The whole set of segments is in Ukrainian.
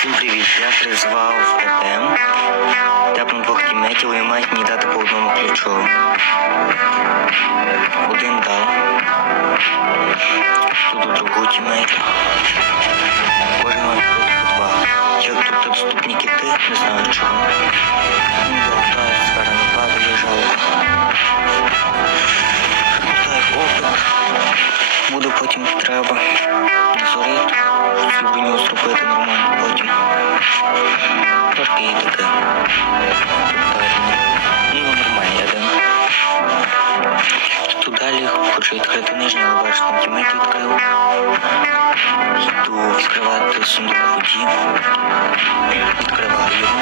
Всім привіт, я призвав ЕТМ. Тепну двох тімметів і мають мені дати по одному ключу. Один дав. Тут у другу тіммейта. Кожен має по два. Як тут доступні кіти, не знаю чого. Золота сфера нападу є. Так, опит. Буде потім треба. Тімейт відкрив. Йду відкривати сундук в воді. Відкриваю його.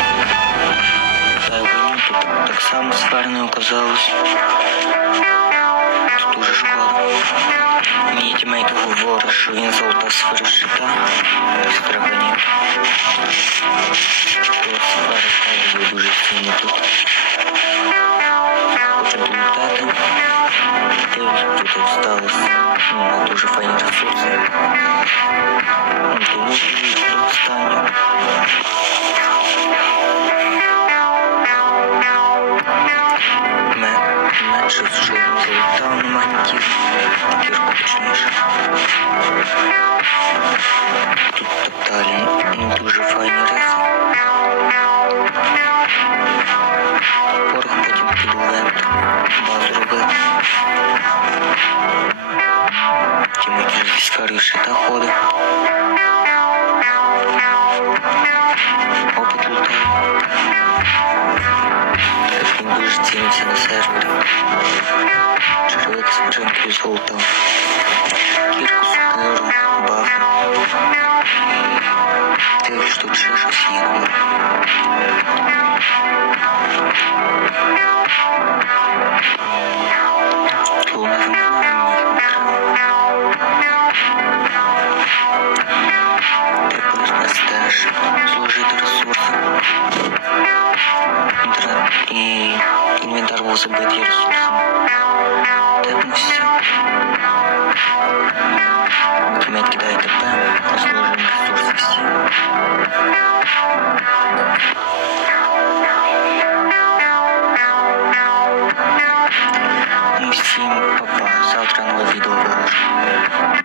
Та броню тут так само сферною оказалось. Тут дуже шкода. Мій тімейт говорить, що він золота сфера щита. Страгані. Сфера падає дуже сильно тут. Хочу долутати. Дивлюсь, тут осталось ну, дуже файні ресурси. Долутую до останнього. Ме- Менше що золота на магнітів. Кірку точніше. Тут тотально не дуже файні риси. Порох потім піду вент базу робити. Тімейт та ходить. Опит людей. Він дуже ціниться на сервері. З скринкою золота. olsun ve diğer sulsun. Tatmışsın. Hükümet gider edip de kusurluğunu sursaksın. Мы с папа, завтра новый видео выложим.